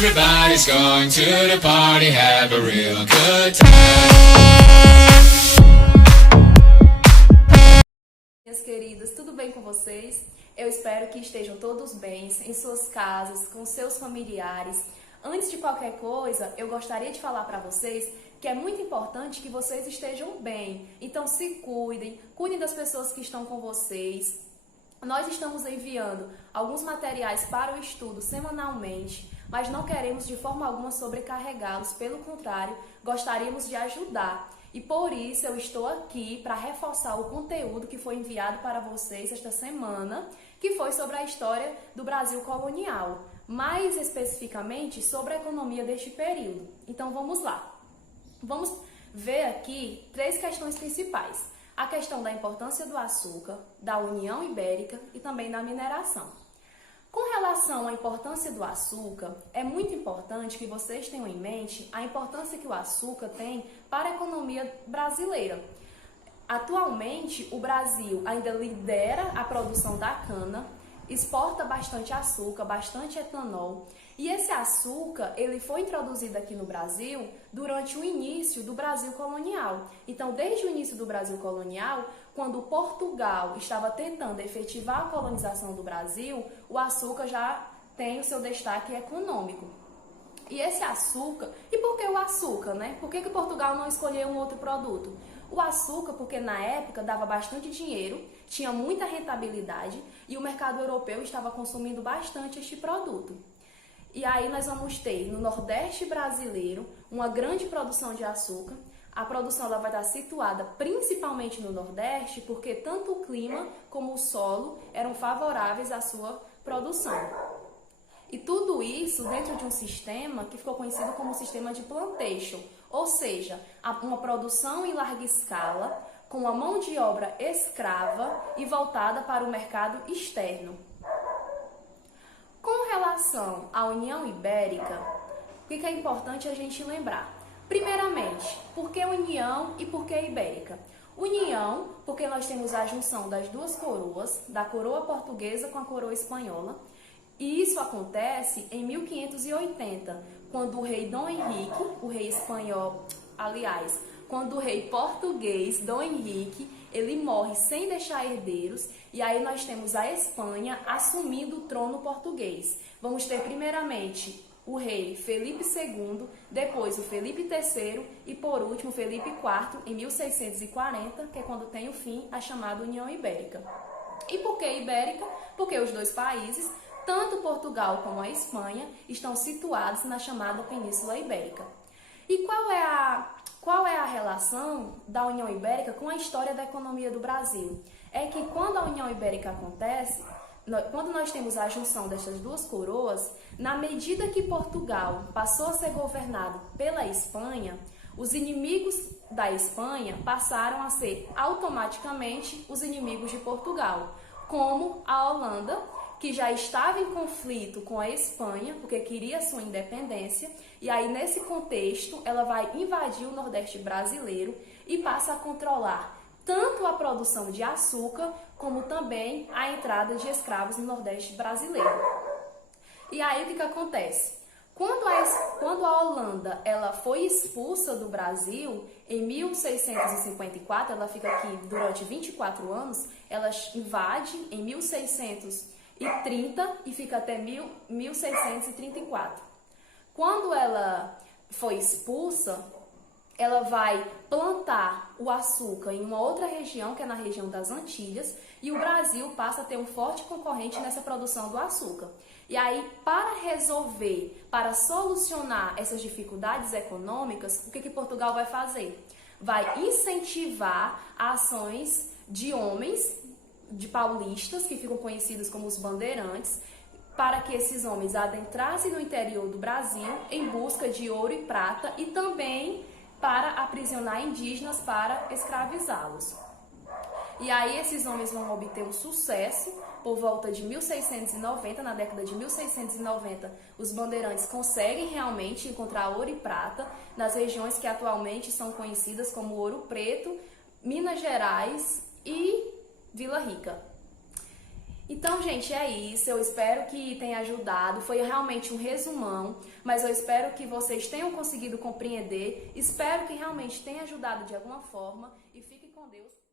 Everybody's going to the party, have a real good time. Minhas queridas, tudo bem com vocês? Eu espero que estejam todos bem, em suas casas, com seus familiares. Antes de qualquer coisa, eu gostaria de falar para vocês que é muito importante que vocês estejam bem. Então se cuidem, cuidem das pessoas que estão com vocês. Nós estamos enviando alguns materiais para o estudo semanalmente, mas não queremos de forma alguma sobrecarregá-los, pelo contrário, gostaríamos de ajudar. E por isso eu estou aqui para reforçar o conteúdo que foi enviado para vocês esta semana, que foi sobre a história do Brasil colonial, mais especificamente sobre a economia deste período. Então vamos lá. Vamos ver aqui três questões principais. A questão da importância do açúcar, da União Ibérica e também da mineração. Com relação à importância do açúcar, é muito importante que vocês tenham em mente a importância que o açúcar tem para a economia brasileira. Atualmente, o Brasil ainda lidera a produção da cana, exporta bastante açúcar, bastante etanol, e esse açúcar ele foi introduzido aqui no Brasil durante o início do Brasil colonial. Então, desde o início do Brasil colonial, quando Portugal estava tentando efetivar a colonização do Brasil, o açúcar já tem o seu destaque econômico. E esse açúcar, e por que o açúcar, né? Por que Portugal não escolheu um outro produto? O açúcar, porque na época dava bastante dinheiro, tinha muita rentabilidade e o mercado europeu estava consumindo bastante este produto. E aí nós vamos ter no Nordeste brasileiro uma grande produção de açúcar. A produção ela vai estar situada principalmente no Nordeste, porque tanto o clima como o solo eram favoráveis à sua produção. E tudo isso dentro de um sistema que ficou conhecido como sistema de plantation, ou seja, uma produção em larga escala, com a mão de obra escrava e voltada para o mercado externo. Com relação à União Ibérica, o que é importante a gente lembrar? Primeiramente, por que União e por que Ibérica? União, porque nós temos a junção das duas coroas, da coroa portuguesa com a coroa espanhola, e isso acontece em 1580, quando o rei Dom Henrique, o rei espanhol, aliás, quando o rei português, Dom Henrique, ele morre sem deixar herdeiros, e aí nós temos a Espanha assumindo o trono português. Vamos ter primeiramente o rei Felipe II, depois o Felipe III e por último Felipe IV em 1640, que é quando tem o fim a chamada União Ibérica. E por que Ibérica? Porque os dois países, tanto Portugal como a Espanha, estão situados na chamada Península Ibérica. E qual é a relação da União Ibérica com a história da economia do Brasil? É que quando a União Ibérica acontece, quando nós temos a junção dessas duas coroas, na medida que Portugal passou a ser governado pela Espanha, os inimigos da Espanha passaram a ser automaticamente os inimigos de Portugal, como a Holanda, que já estava em conflito com a Espanha, porque queria sua independência, e aí nesse contexto ela vai invadir o Nordeste brasileiro e passa a controlar tanto a produção de açúcar, como também a entrada de escravos no Nordeste brasileiro. E aí o que acontece? Quando a Holanda ela foi expulsa do Brasil, em 1654, ela fica aqui durante 24 anos, ela invade em 1630 e fica até 1634. Quando ela foi expulsa, ela vai plantar o açúcar em uma outra região, que é na região das Antilhas, e o Brasil passa a ter um forte concorrente nessa produção do açúcar. E aí, para resolver, para solucionar essas dificuldades econômicas, o que Portugal vai fazer? Vai incentivar ações de homens, de paulistas, que ficam conhecidos como os bandeirantes, para que esses homens adentrassem no interior do Brasil em busca de ouro e prata e também para aprisionar indígenas para escravizá-los. E aí esses homens vão obter um sucesso por volta de 1690, na década de 1690, os bandeirantes conseguem realmente encontrar ouro e prata nas regiões que atualmente são conhecidas como Ouro Preto, Minas Gerais e Vila Rica. Então, gente, é isso. Eu espero que tenha ajudado. Foi realmente um resumão, mas eu espero que vocês tenham conseguido compreender. Espero que realmente tenha ajudado de alguma forma e fique com Deus.